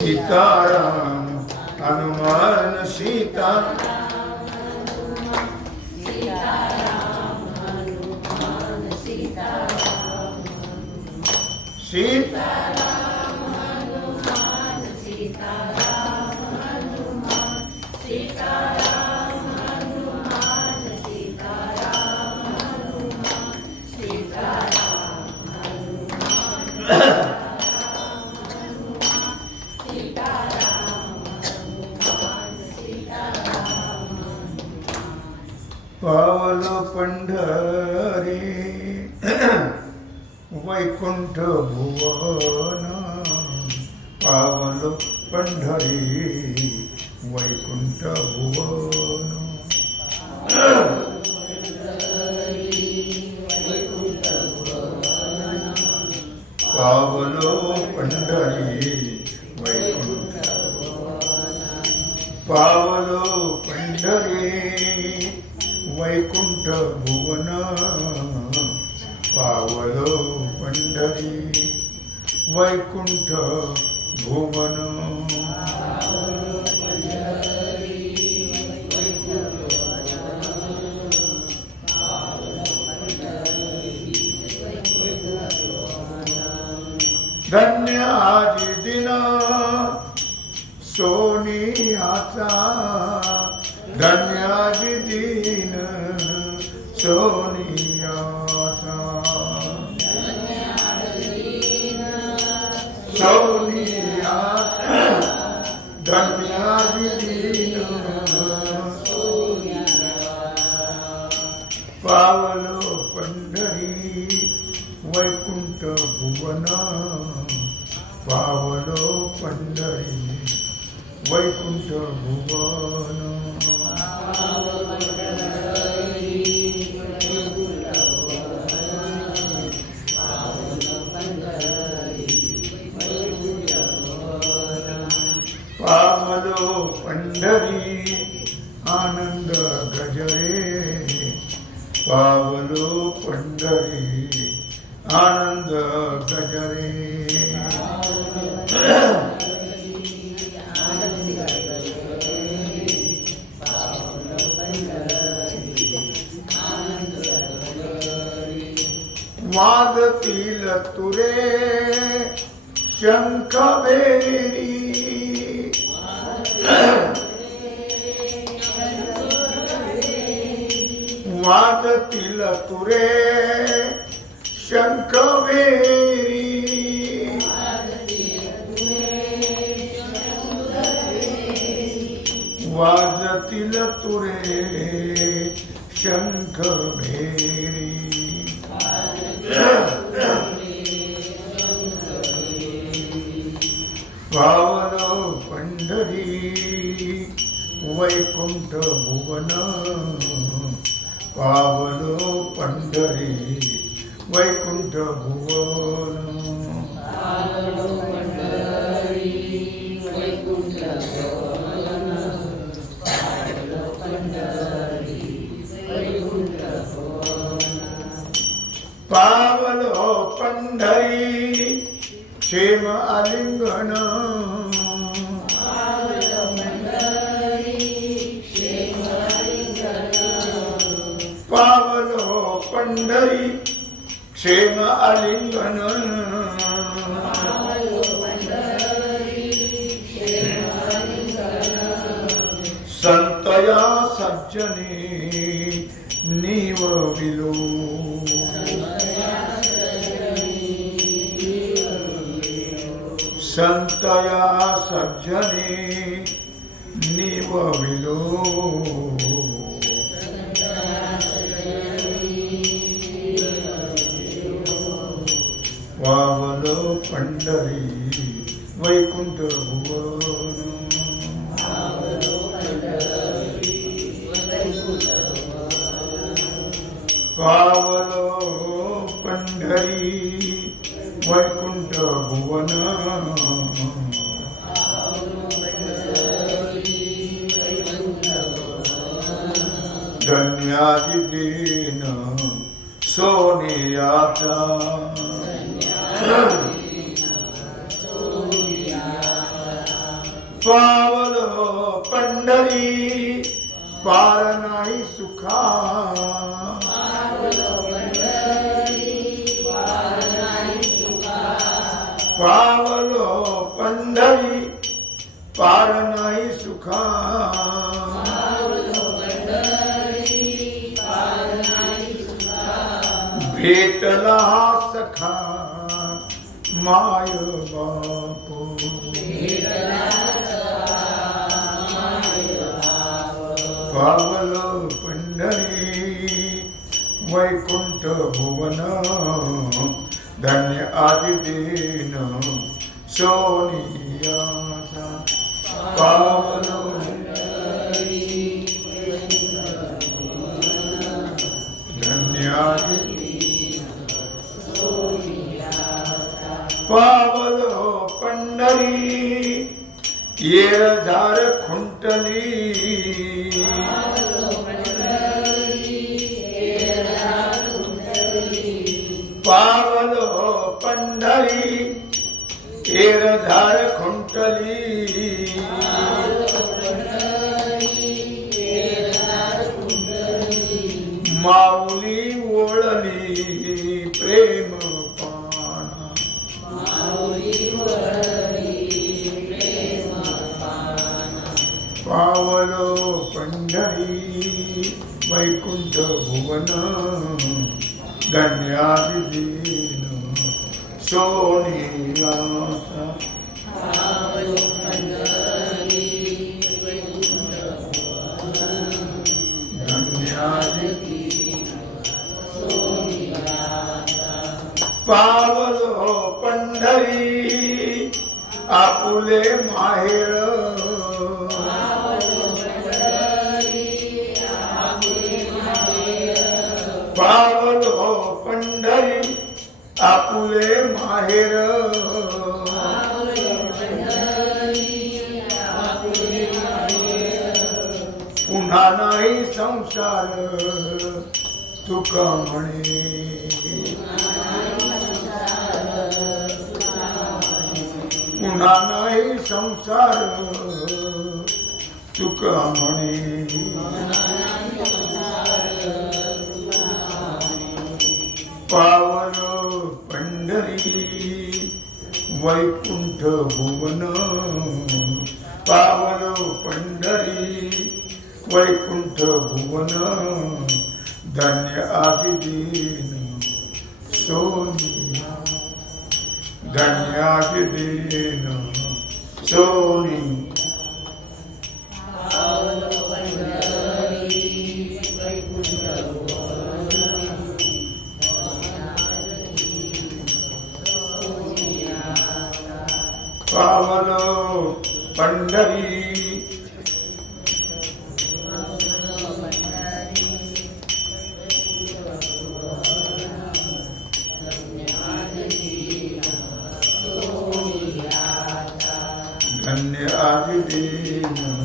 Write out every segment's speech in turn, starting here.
सीताराम हनुमान सीता सीता पावल पंढरी वैकुंठ भुवन पावल पंढरी वैकुंठ भुवन पावलो पंढरी वैकुंठ पावलो वैकुंठ भुवन पावलो पंढरी वैकुंठ भुवन धन्य आज दिना सोनियाचा धन्याजी दीन सोनियाचा सोनिया धन्याजी दीन पावलो पंढरी वैकुंठ भुवन पावलो पंढरी वैकुंठ भुवन तुरे शंखबेरी वाजतील तुरे शंखवेरी वाजतील तुरे शंखभेरी వైకుంఠ భువన పావలో పండరే వైకుంఠ భువన పావలో పండరీ క్షేమ అలింగణ ಪಂಡರಿ ಕ್ಷೇಮ ಅಲಿಂಗನ ಸಂತಯ ಸಜ್ಜನಿ ನೀವ ವಿಲೋ ಸಂತಯ ಸಜ್ಜನಿ ನೀವ ವಿಲೋ पावलो पंढरी वैकुंठ भुवन धन्यादिदीन सोनियाचा पावलो पार नाही सुखा। भेटला सखा माय बापू। पावल पंढरी वैकुंठ भुवन। धन्य आदिदेन सोनियाचा सोनिया। પાવલો પંડરી યેર ધાર ખુંટલી પાવલો પંડરી યેર ધાર ખુંટલી पावलो पंढरी वैकुंठ भुवन धन्यादिदीन सोनियासा धन्यादि पावलो पंढरी आपुले माहेर पावलो हो पंढरी आपुले माहेर. पुन्हा नाही संसार तुक म्हणे. पुन्हा नाही संसार तुक म्हणे. पावन पंढरी वैकुंठ भुवन पावन पंढरी वैकुंठ भुवन धन्य आदिदीन सोनिया धन्य आदिदीन सोनी पंढरी धन्य आदिदीन धन्य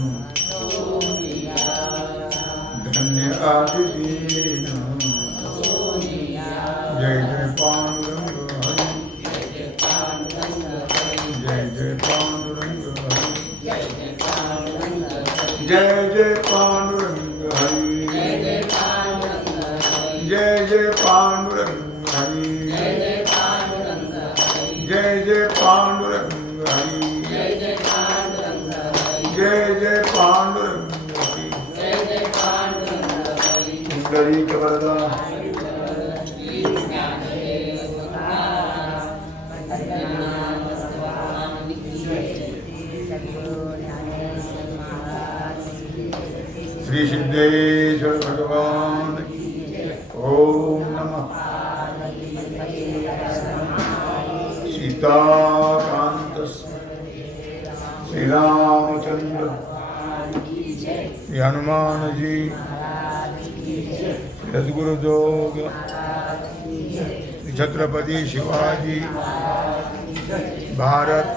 श्री सिद्धेश्वर भगवान ओम नमः। सीताकांत श्री रामचंद्र हनुमान जी सदगुरु जोग छत्रपति शिवाजी। भारत।